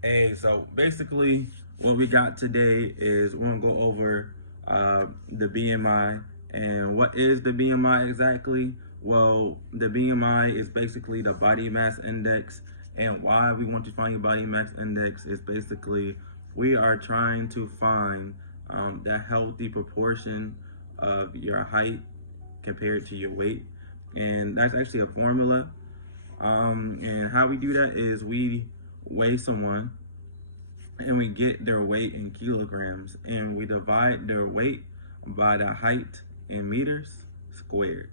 Hey, so basically, what we got today is we're gonna go over the BMI and what is the BMI exactly. Well, the BMI is basically the body mass index, and why we want to find your body mass index is basically we are trying to find the healthy proportion of your height compared to your weight, and that's actually a formula. And how we do that is we weigh someone and we get their weight in kilograms and we divide their weight by the height in meters squared.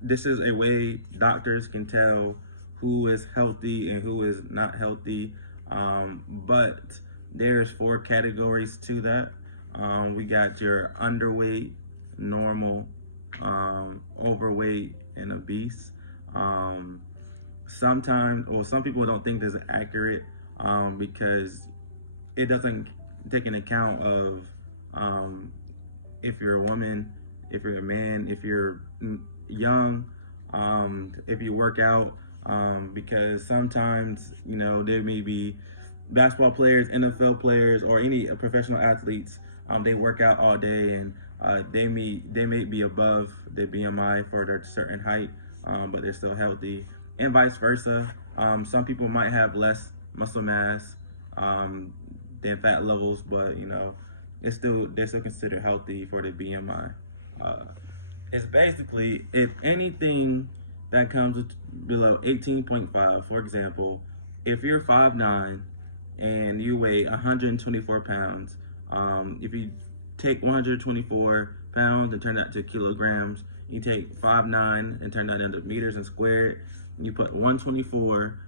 This is a way doctors can tell who is healthy and who is not healthy. But there's four categories to that. We got your underweight, normal, overweight, and obese. Um, Sometimes, or some people don't think this is accurate because it doesn't take an account of um, if you're a woman, if you're a man, if you're young, if you work out, because sometimes there may be basketball players, NFL players, or any professional athletes. They work out all day and they may be above their BMI for their certain height, but they're still healthy, and vice versa. Some people might have less muscle mass um, than fat levels, but they're still considered healthy for the BMI. Uh, it's basically if anything that comes below 18.5, for example, if you're 5'9" and you weigh 124 pounds, if you take 124 pounds and turn that to kilograms, you take 5'9" and turn that into meters and squared, and you put 124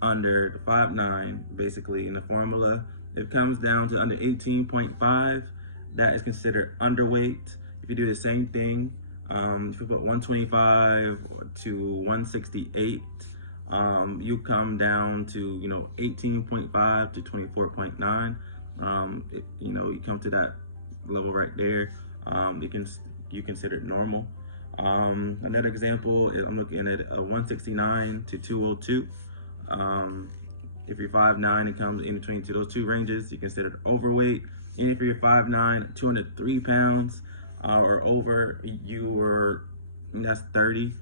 under the 5'9", basically in the formula. If it comes down to under 18.5, that is considered underweight. If you do the same thing, if you put 125 to 168, you come down to 18.5 to 24.9. You come to that level right there. You consider it normal. Another example is I'm looking at a 169 to 202. If you're 5'9", it comes in between those two ranges. You consider it overweight. And if you're 5'9", 203 pounds or over, that's 30.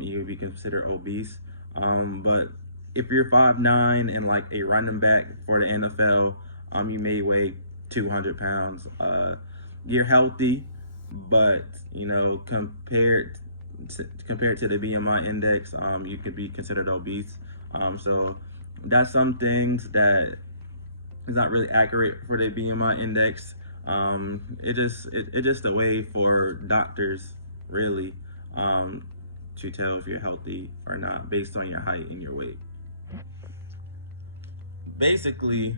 You would be considered obese. But if you're 5'9" and like a running back for the NFL, you may weigh 200 pounds. You're healthy, but compared to the BMI index, you could be considered obese. So that's some things that is not really accurate for the BMI index. It just a way for doctors really to tell if you're healthy or not based on your height and your weight. Basically,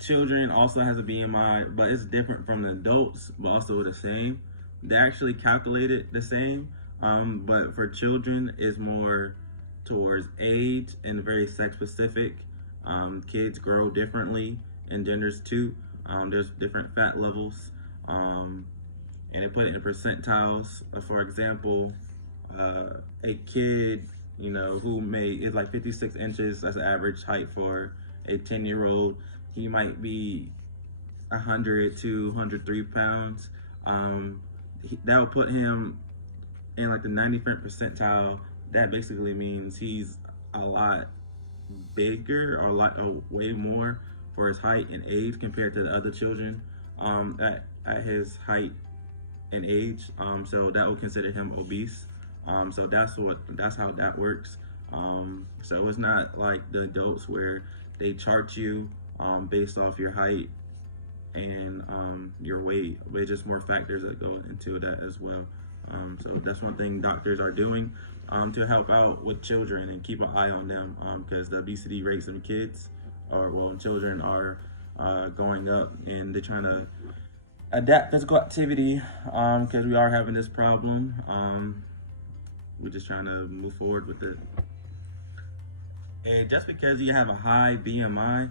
children also has a BMI, but it's different from the adults, but also the same. They actually calculate it the same, but for children, it's more towards age and very sex specific. Kids grow differently, and genders too. There's different fat levels, and they put it in percentiles. For example, a kid, who is like 56 inches. That's the average height for a 10-year-old. He might be 100 to 103 pounds. That will put him in like the 95th percentile. That basically means he's a lot bigger or way more for his height and age compared to the other children at his height and age. So that would consider him obese. So that's how that works. So it's not like the adults where they chart you based off your height and your weight. But it's just more factors that go into that as well. So that's one thing doctors are doing to help out with children and keep an eye on them because the obesity rates in kids in children are going up, and they're trying to adapt physical activity because we are having this problem. We're just trying to move forward with it. And just because you have a high BMI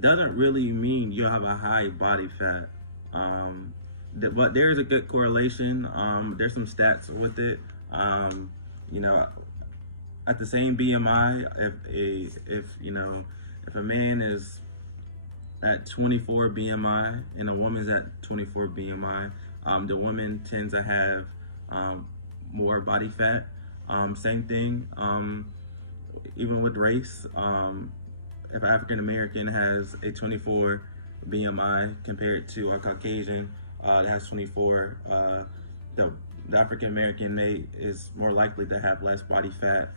doesn't really mean you have a high body fat. But there is a good correlation. There's some stats with it. You know, at the same BMI, if if a man is at 24 BMI and a woman's at 24 BMI, the woman tends to have more body fat. Same thing, even with race. If an African American has a 24 BMI compared to a Caucasian that has 24, the African American mate is more likely to have less body fat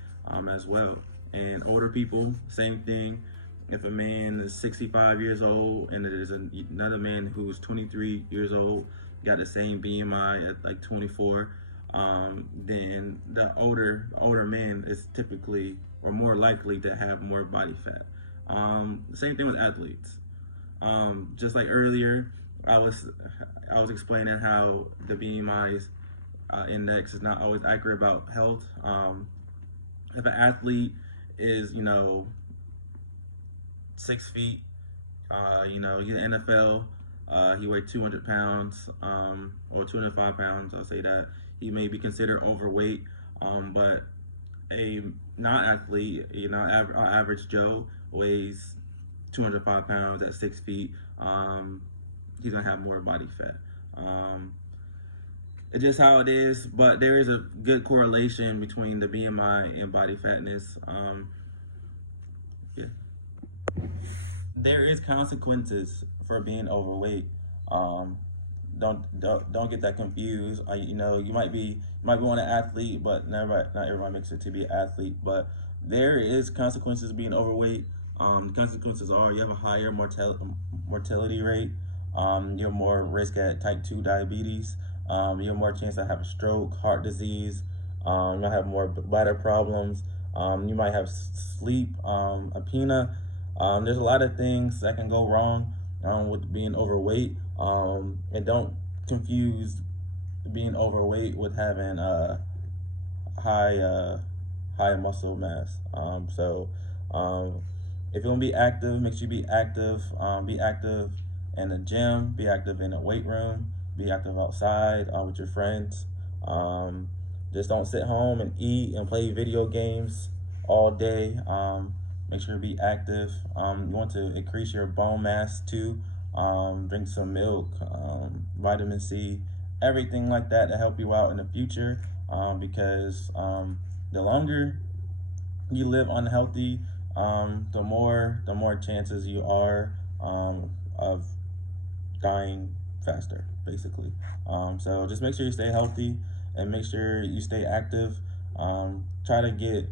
as well. And older people, same thing. If a man is 65 years old and there's another man who's 23 years old, got the same BMI at like 24, then the older man is typically or more likely to have more body fat. Same thing with athletes. Just like earlier, I was explaining how the BMI's index is not always accurate about health. If an athlete is 6 feet, he's in the NFL. He weighed 200 pounds or 205 pounds. I'll say that he may be considered overweight, but a non-athlete, average Joe weighs 205 pounds at 6 feet. He's gonna have more body fat. It's just how it is, but there is a good correlation between the BMI and body fatness. Yeah. There is consequences for being overweight. Don't get that confused. You might be an athlete, but not everyone makes it to be an athlete. But there is consequences being overweight. Consequences are you have a higher mortality rate. You have more risk at type 2 diabetes. You have more chance to have a stroke, heart disease. You might have more bladder problems. You might have sleep apnea. There's a lot of things that can go wrong with being overweight. And don't confuse being overweight with having high muscle mass. If you want to be active, make sure you be active. Be active in the gym. Be active in the weight room. Be active outside with your friends. Just don't sit home and eat and play video games all day. Make sure to be active. You want to increase your bone mass too. Drink some milk, vitamin C, everything like that to help you out in the future. Because the longer you live unhealthy, the more chances you are of dying faster, basically. So just make sure you stay healthy and make sure you stay active. Try to get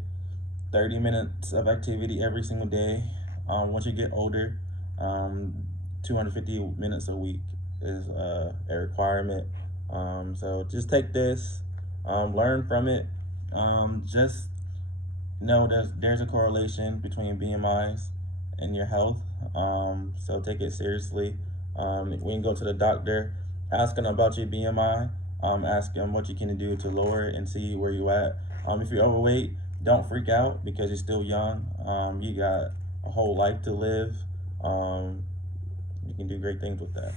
30 minutes of activity every single day. Once you get older, 250 minutes a week is a requirement. So just take this, learn from it. Just know there's a correlation between BMIs and your health. So take it seriously. When you go to the doctor, ask them about your BMI. Ask them what you can do to lower it and see where you at. If you're overweight, don't freak out because you're still young. You got a whole life to live. You can do great things with that.